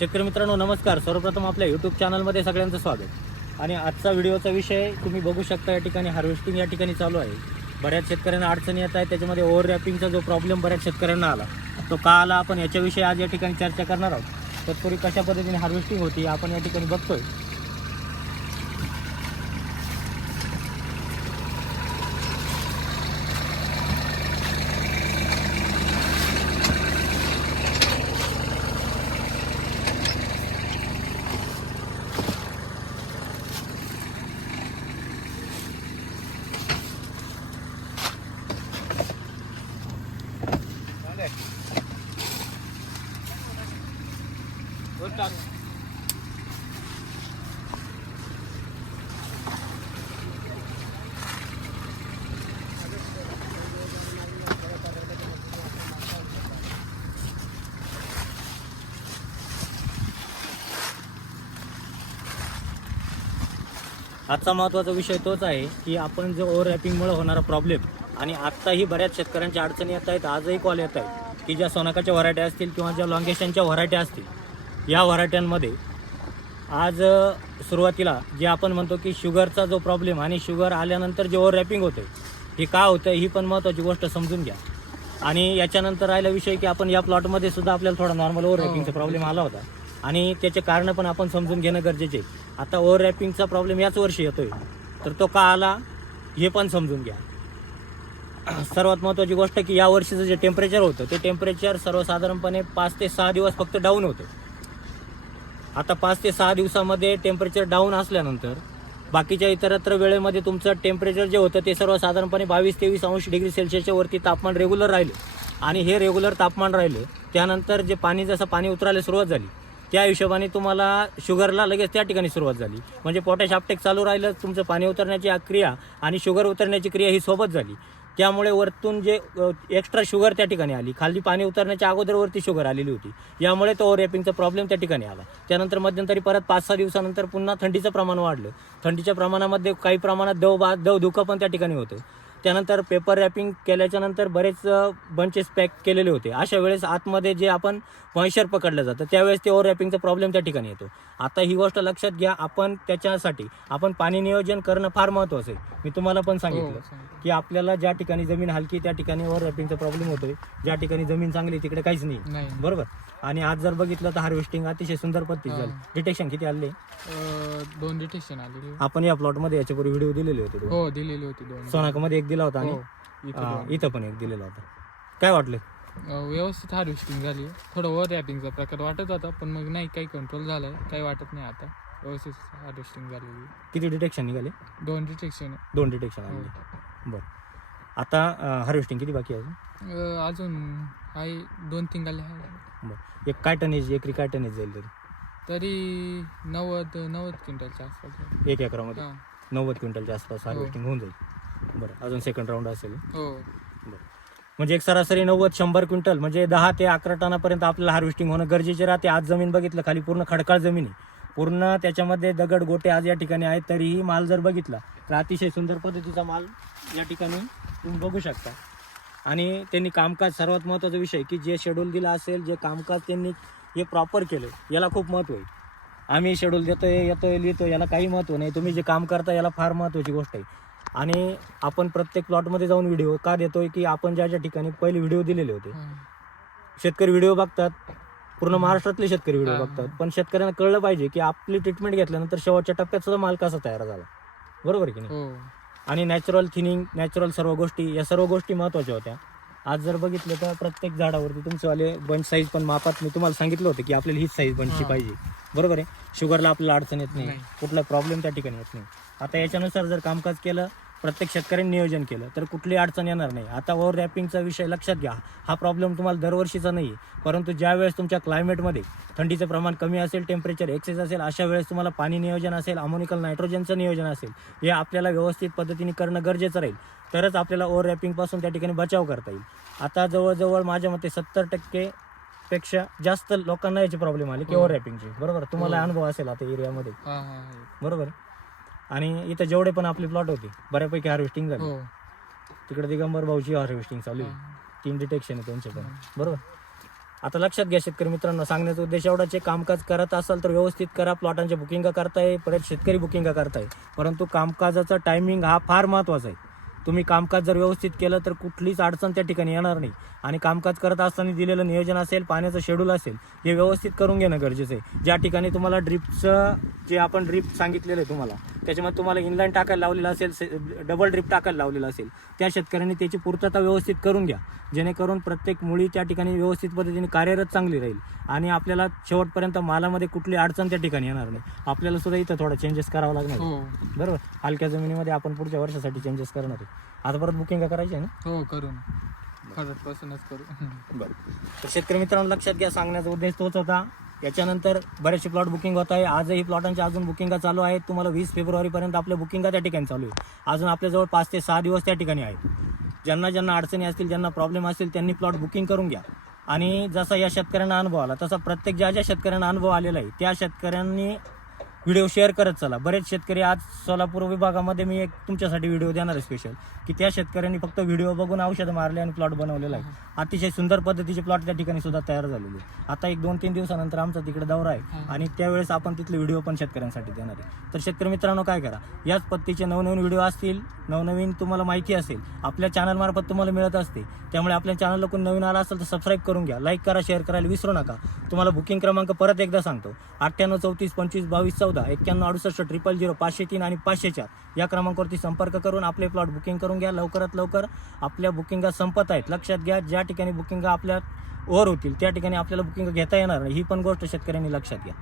शेतकरी मित्रांनो नमस्कार. सर्वप्रथम आपल्या यूट्यूब चॅनलमध्ये सगळ्यांचं स्वागत. आणि आजचा व्हिडिओचा विषय तुम्ही बघू शकता या ठिकाणी. हार्वेस्टिंग या ठिकाणी चालू आहे. बऱ्याच शेतकऱ्यांना अडचणी येत आहे त्याच्यामध्ये ओव्हर रॅपिंगचा जो प्रॉब्लेम बऱ्याच शेतकऱ्यांना आला. तो का आला आपण याच्याविषयी आज या ठिकाणी चर्चा करणार आहोत. तत्पूर्वी कशा पद्धतीने हार्वेस्टिंग होती आपण या ठिकाणी बघतोय. आजचा महत्त्वाचा विषय तोच आहे की आपण जो ओव्हर रॅपिंगमुळे होणारा प्रॉब्लेम आणि आत्ताही बऱ्याच शेतकऱ्यांच्या अडचणी येत आहेत आजही कॉल येत आहेत की ज्या सोनाकाच्या व्हरायट्या असतील किंवा ज्या लॉंगेशनच्या व्हरायट्या असतील या व्हरायट्यांमध्ये आज सुरुवातीला जे आपण म्हणतो की शुगरचा जो प्रॉब्लेम आणि शुगर आल्यानंतर जे ओव्हर रॅपिंग होते हे का होतं ही पण महत्त्वाची गोष्ट समजून घ्या. आणि याच्यानंतर राहिला विषय की आपण या प्लॉटमध्ये सुद्धा आपल्याला थोडा नॉर्मल ओव्हर रॅपिंगचा प्रॉब्लेम आला होता. आणि त्याचे कारण पण आपण समजून घेणं गरजेचे आहे. आता ओव्हर रॅपिंगचा प्रॉब्लेम याच वर्षी येतोय. तर तो का आला हे पण समजून घ्या. सर्वात महत्त्वाची गोष्ट की या वर्षीचं जे टेम्परेचर होतं ते टेम्परेचर सर्वसाधारणपणे पाच ते सहा दिवस फक्त डाऊन होतं. आता पाच ते सहा दिवसामध्ये टेम्परेचर डाऊन असल्यानंतर बाकीच्या इतरत्र वेळेमध्ये तुमचं टेम्परेचर जे होतं ते सर्वसाधारणपणे बावीस तेवीस अंश डिग्री सेल्सिअसच्या वरती तापमान रेग्युलर राहिलं. आणि हे रेग्युलर तापमान राहिलं त्यानंतर जे पाणी जसं पाणी उतरायला सुरुवात झाली त्या हिशोबाने तुम्हाला शुगरला लगेच त्या ठिकाणी सुरुवात झाली. म्हणजे पोटॅश आपटेक चालू राहिलं तुमचं पाणी उतरण्याची क्रिया आणि शुगर उतरण्याची क्रिया ही सोबत झाली. त्यामुळे वरतून जे एक्स्ट्रा शुगर त्या ठिकाणी आली. खाली पाणी उतरण्याच्या अगोदर वरती शुगर आलेली होती. यामुळे तो ओव्हरॅपिंगचा प्रॉब्लेम त्या ठिकाणी आला. त्यानंतर मध्यंतरी परत पाच सहा दिवसानंतर पुन्हा थंडीचं प्रमाण वाढलं. थंडीच्या प्रमाणामध्ये काही प्रमाणात दव बा दव धुकं पण त्या ठिकाणी होतं. त्यानंतर पेपर रॅपिंग केल्याच्यानंतर बरेच बंचेस पॅक केलेले होते. अशा वेळेस आतमध्ये जे आपण मॉइश्चर पकडलं जातं त्यावेळेस ते ओव्हर रॅपिंगचा प्रॉब्लेम त्या ठिकाणी येतो. आता ही गोष्ट लक्षात घ्या आपण त्याच्यासाठी आपण पाणी नियोजन करणं फार महत्त्वाचं आहे. मी तुम्हाला पण सांगितलं की आपल्याला ज्या ठिकाणी जमीन हलकी त्या ठिकाणी ओव्हर रॅपिंगचा प्रॉब्लेम होतोय. ज्या ठिकाणी जमीन चांगली तिकडे काहीच नाही. बरोबर? आणि आज जर बघितलं तर हार्वेस्टिंग अतिशय सुंदर पद्धतीत झाली. हा. डिटेक्शन किती आले? दोन डिटेक्शन आलेली. आपण या प्लॉटमध्ये याच्यापूर्वी व्हिडिओ दिलेले होते दोन. हो दिलेली होती सोनाकामध्ये एक दिला होता आणि? हो, इथं हा, पण एक दिलेला होता. काय वाटलं? अं, व्यवस्थित हार्वेस्टिंग झाली. थोडं ओव्हर रॅपिंगचा प्रकार वाटत होता पण मग नाही काही कंट्रोल झालाय काही वाटत नाही आता. व्यवस्थित हार्वेस्टिंग झालेली. किती डिटेक्शन निघाले? दोन डिटेक्शन दोन डिटेक्शन आले. बरं. आता हार्वेस्टिंग किती बाकी आहे अजून? अजून आहे दोन तीन गाले आहे बरं. एक काय टनेज एकरी काय टनेज जाईल तरी? तरी नव्वद नव्वद क्विंटलच्या आसपास आहे. एक एकरामध्ये? हा. नव्वद क्विंटलच्या आसपास हार्वेस्टिंग होऊन जाईल. बरं अजून सेकंड राऊंड असेल. हो. म्हणजे एक सरासरी नव्वद शंभर क्विंटल म्हणजे दहा ते अकरा टनापर्यंत आपल्याला हार्वेस्टिंग होणं गरजेचे राहते. आज जमीन बघितलं खाली पूर्ण खडकाळ जमीन आहे. पूर्ण त्याच्यामध्ये दगड गोटे आज या ठिकाणी आहेत तरीही माल जर बघितला तर अतिशय सुंदर पद्धतीचा माल या ठिकाणी तुम्ही बघू शकता. आणि त्यांनी कामकाज सर्वात महत्त्वाचा विषय की जे शेड्यूल दिलं असेल जे कामकाज त्यांनी हे प्रॉपर केलं याला खूप महत्त्व आहे. आम्ही शेड्यूल देतोय येतोय लिहितोय याला काही महत्त्व नाही. तुम्ही जे काम करता याला फार महत्त्वाची गोष्ट आहे. आणि आपण प्रत्येक प्लॉटमध्ये जाऊन व्हिडिओ का देतोय की आपण ज्या ज्या ठिकाणी पहिले व्हिडिओ दिलेले होते. शेतकरी व्हिडिओ बघतात पूर्ण महाराष्ट्रातले शेतकरी व्हिडिओ. बघतात. पण शेतकऱ्यांना कळलं पाहिजे की आपली ट्रीटमेंट घेतल्यानंतर शेवटच्या टप्प्यात सुद्धा माल कसा तयार झाला. बरोबर की नाही? हो. आणि नॅचरल थिनिंग नॅचरल सर्व गोष्टी या सर्व गोष्टी महत्त्वाच्या होत्या. आज जर बघितलं तर प्रत्येक झाडावरती तुमचेवाले बंच साईज पण मापात. मी तुम्हाला सांगितलं होतं की आपल्याला हीच साईज बंचची. पाहिजे. बरोबर आहे? शुगरला आपल्याला अडचण येत नाही. नाही. कुठला प्रॉब्लेम त्या ठिकाणी येत नाही. आता याच्यानुसार जर कामकाज केलं प्रत्येक शेतकऱ्यांनी नियोजन केलं तर कुठलीही अडचण येणार नाही. आता ओव्हर रॅपिंगचा विषय लक्षात घ्या. हा प्रॉब्लेम तुम्हाला दरवर्षीचा नाही आहे परंतु ज्या वेळेस तुमच्या क्लायमेटमध्ये थंडीचं प्रमाण कमी असेल टेम्परेचर एक्सेस असेल अशा वेळेस तुम्हाला पाणी नियोजन असेल अमोनिकल नायट्रोजनचं नियोजन असेल हे आपल्याला व्यवस्थित पद्धतीने करणं गरजेचं राहील. तरच आपल्याला ओव्हर रॅपिंगपासून त्या ठिकाणी बचाव करता येईल. आता जवळजवळ माझ्या मते सत्तर टक्के पेक्षा जास्त लोकांना याचे प्रॉब्लेम आले की हो. ओव्हर रॅपिंगचे बरोबर? तुम्हाला हो. अनुभव असेल आता एरियामध्ये हा हा. बरोबर? आणि इथं जेवढे पण आपले प्लॉट होते बऱ्यापैकी हार्वेस्टिंग झाली. हो. तिकडे दिगंबर भाऊची हार्वेस्टिंग चालू आहे. तीन डिटेक्शन आहे त्यांचे पण बरोबर? आता लक्षात घ्या शेतकरी मित्रांनो सांगण्याचा उद्देश एवढाच कामकाज करत असाल तर व्यवस्थित करा प्लॉटांचे बुकिंग करताय परत शेतकरी बुकिंग करताय. परंतु कामकाजाचा टायमिंग हा फार महत्त्वाचा आहे. तुम्ही कामकाज जर व्यवस्थित केलं तर कुठलीच अडचण त्या ठिकाणी येणार नाही. आणि कामकाज करत असताना दिलेलं नियोजन असेल पाण्याचं शेड्यूल असेल हे व्यवस्थित करून घेणं गरजेचं आहे. ज्या ठिकाणी तुम्हाला ड्रिपचं जे आपण ड्रिप सांगितलेलं आहे तुम्हाला त्याच्यामध्ये तुम्हाला इनलाईन टाकायला लावलेलं असेल डबल ड्रिप टाकायला लावलेलं असेल त्या शेतकऱ्यांनी त्याची पूर्तता व्यवस्थित करून घ्या. जेणेकरून प्रत्येक मुळी त्या ठिकाणी व्यवस्थित पद्धतीने कार्यरत चांगली राहील आणि आपल्याला शेवटपर्यंत मालामध्ये कुठली अडचण त्या ठिकाणी येणार नाही. आपल्याला सुद्धा इथं थोडा चेंजेस करावा लागणार. हो. बरोबर? हलक्या जमिनीमध्ये आपण पुढच्या वर्षासाठी चेंजेस करणार आहे. आता परत बुकिंग करायची आहे ना? हो करू ना खरंच पासूनच करू. तर शेतकरी मित्रांनो लक्षात घ्या सांगण्याचा उद्देश तोच होता. याच्यानंतर बरेचसे प्लॉट बुकिंग होत आहे. आजही प्लॉटांच्या अजून बुकिंगा चालू आहेत. तुम्हाला वीस फेब्रुवारीपर्यंत आपल्या बुकिंगा त्या ठिकाणी चालू आहे अजून आपल्याजवळ पाच ते सहा दिवस त्या ठिकाणी आहेत. ज्यांना ज्यांना अडचणी असतील ज्यांना प्रॉब्लेम असतील त्यांनी प्लॉट बुकिंग करून घ्या. आणि जसा या शेतकऱ्यांना अनुभव आला तसा प्रत्येक ज्या ज्या शेतकऱ्यांना अनुभव आलेला आहे त्या शेतकऱ्यांनी व्हिडिओ शेअर करत चला. बरेच शेतकरी आज सोलापूर विभागामध्ये मी एक तुमच्यासाठी व्हिडिओ देणार आहे स्पेशल की त्या शेतकऱ्यांनी फक्त व्हिडिओ बघून औषधं मारले आणि प्लॉट बनवलेला आहे. अतिशय सुंदर पद्धतीचे प्लॉट त्या ठिकाणी सुद्धा तयार झालेले. आता एक दोन तीन दिवसानंतर आमचा तिकडे दौरा आहे. आणि त्यावेळेस आपण तिथले व्हिडिओ पण शेतकऱ्यांसाठी देणार आहे. तर शेतकरी मित्रांनो काय करा? याच पद्धतीचे नवनवीन व्हिडिओ असतील नवनवीन तुम्हाला माहिती असेल आपल्या चॅनलमार्फत तुम्हाला मिळत असते त्यामुळे आपल्या चॅनलला कोण नवीन आला असेल तर सबस्क्राईब करून घ्या. लाईक करा शेअर करायला विसरू नका. तुम्हाला बुकिंग क्रमांक परत एकदा सांगतो. अठ्ठ्याण्णव चौतीस पंचवीस बावीस चौदा एक्क्याण्णव अडुसष्ट ट्रिपल झिरो पाचशे तीन आणि पाचशे चार या क्रमांकावरती संपर्क करून आपले प्लॉट बुकिंग करून घ्या. लवकरात लवकर आपल्या बुकिंगा संपत आहेत. लक्षात घ्या ज्या ठिकाणी बुकिंगा आपल्या ओव्हर होतील त्या ठिकाणी आपल्याला बुकिंग घेता येणार नाही. ही पण गोष्ट शेतकऱ्यांनी लक्षात घ्या.